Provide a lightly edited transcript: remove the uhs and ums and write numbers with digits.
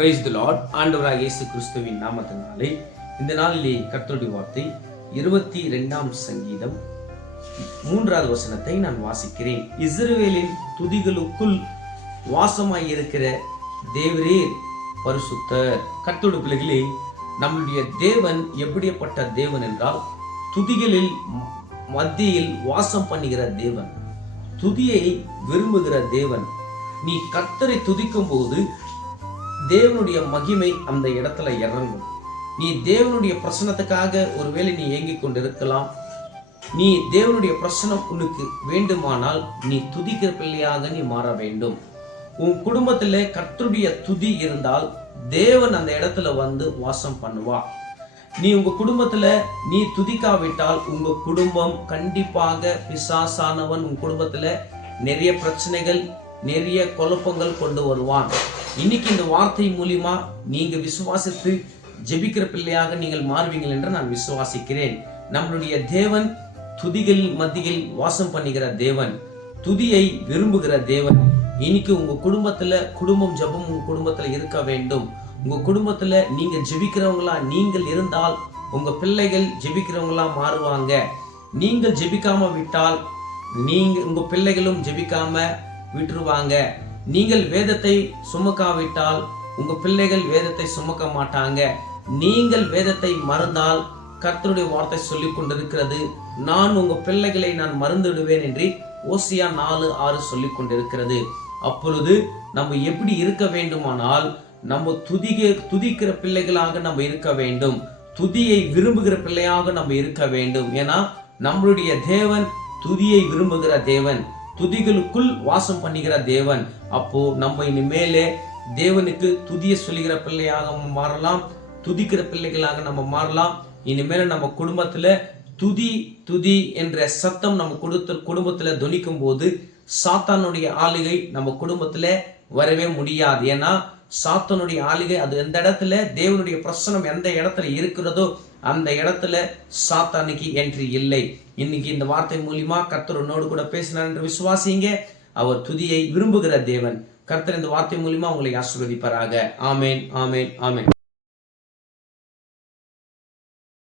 Praise the Lord. ஆண்டவராகிய இயேசு கிறிஸ்துவின் நாமத்தினாலே இந்த நாளிலே கர்த்தருடைய வார்த்தை 22ஆம் சங்கீதம் 3வது வசனத்தை நான் வாசிக்கிறேன். இஸ்ரவேலின் துதிகளுக்குள் வாசமாயிருக்கிற தேவரீர் பரிசுத்தர். கர்த்தருடைய பிள்ளைகளே, நம்முடைய தேவன் எப்படிப்பட்ட தேவன் என்றால் துதிகளில் மத்தியில் வாசம் பண்ணுகிற தேவன், துதியை விரும்புகிற தேவன். நீ கர்த்தரை துதிக்கும் போது தேவனுடைய மகிமை அந்த இடத்துல இறங்கும். நீ தேவனுடைய பிரசனத்துக்காக ஒருவேளை நீ ஏங்கிக் கொண்டிருக்கலாம். நீ தேவனுடைய பிரசனம் உனக்கு வேண்டுமானால் நீ துதிக்கிற பிள்ளையாக நீ மாற வேண்டும். உன் குடும்பத்துல கர்த்தருடைய துதி இருந்தால் தேவன் அந்த இடத்துல வந்து வாசம் பண்ணுவா. நீ உங்க குடும்பத்துல நீ துதிக்காவிட்டால் உங்க குடும்பம் கண்டிப்பாக பிசாசானவன் உன் குடும்பத்துல நிறைய பிரச்சனைகள், நிறைய குழப்பங்கள் கொண்டு வருவான். இன்னைக்கு இந்த வார்த்தை மூலியமா நீங்க விசுவாசித்து ஜெபிக்கிற பிள்ளையாக நீங்கள் மாறுவீங்கள் என்று நான் விசுவாசிக்கிறேன். நம்மளுடைய தேவன் துதிகளில் மத்தியில் வாசம் பண்ணுகிற தேவன், துதியை விரும்புகிற தேவன். இன்னைக்கு உங்க குடும்பத்துல குடும்பம் ஜெபம் உங்க குடும்பத்துல இருக்க வேண்டும். உங்க குடும்பத்துல நீங்க ஜெபிக்கிறவங்களா நீங்கள் இருந்தால் உங்க பிள்ளைகள் ஜெபிக்கிறவங்களா மாறுவாங்க. நீங்கள் ஜெபிக்காம விட்டால் நீங்க உங்க பிள்ளைகளும் ஜெபிக்காம விட்டுருவாங்க. நீங்கள் வேதத்தை சுமக்காவிட்டால் உங்க பிள்ளைகள் வேதத்தை சுமக்க மாட்டாங்க. நீங்கள் வேதத்தை மறந்தால் கர்த்தருடைய வார்த்தை சொல்லிக் கொண்டிருக்கிறது, நான் உங்க பிள்ளைகளை நான் மறந்துடுவேன் என்று ஓசியா 4:6 சொல்லிக் கொண்டிருக்கிறது. அப்பொழுது நம்ம எப்படி இருக்க வேண்டுமானால் நம்ம துதிக்கிற பிள்ளைகளாக நம்ம இருக்க வேண்டும். துதியை விரும்புகிற பிள்ளையாக நம்ம இருக்க வேண்டும். ஏன்னா நம்மளுடைய தேவன் துதியை விரும்புகிற தேவன், துதிகளுக்குள் வாசம் பண்ணுகிற தேவன். அப்போ நம்ம இனிமேலே தேவனுக்கு துதியை சொல்லுகிற பிள்ளையாக மாறலாம், துதிக்கிற பிள்ளைகளாக நம்ம மாறலாம். இனிமேல நம்ம குடும்பத்துல துதி துதி என்ற சத்தம் நம்ம குடும்பத்துல துணிக்கும் போது சாத்தானுடைய ஆளுகை நம்ம குடும்பத்துல வரவே முடியாது. ஏன்னா சாத்தானுடைய ஆளுகை அது எந்த இடத்துல தேவனுடைய பிரசனம் எந்த இடத்துல இருக்கிறதோ அந்த இடத்துல சாத்தானுக்கு என்ட்ரி இல்லை. இன்னைக்கு இந்த வார்த்தை மூலியமா கர்த்தர் உன்னோடு கூட பேசினார் என்று விசுவாசிங்க. அவர் துதியை விரும்புகிற தேவன். கர்த்தர் இந்த வார்த்தை மூலியமா உங்களை ஆசீர்வதிப்பாராக. ஆமேன், ஆமேன், ஆமேன்.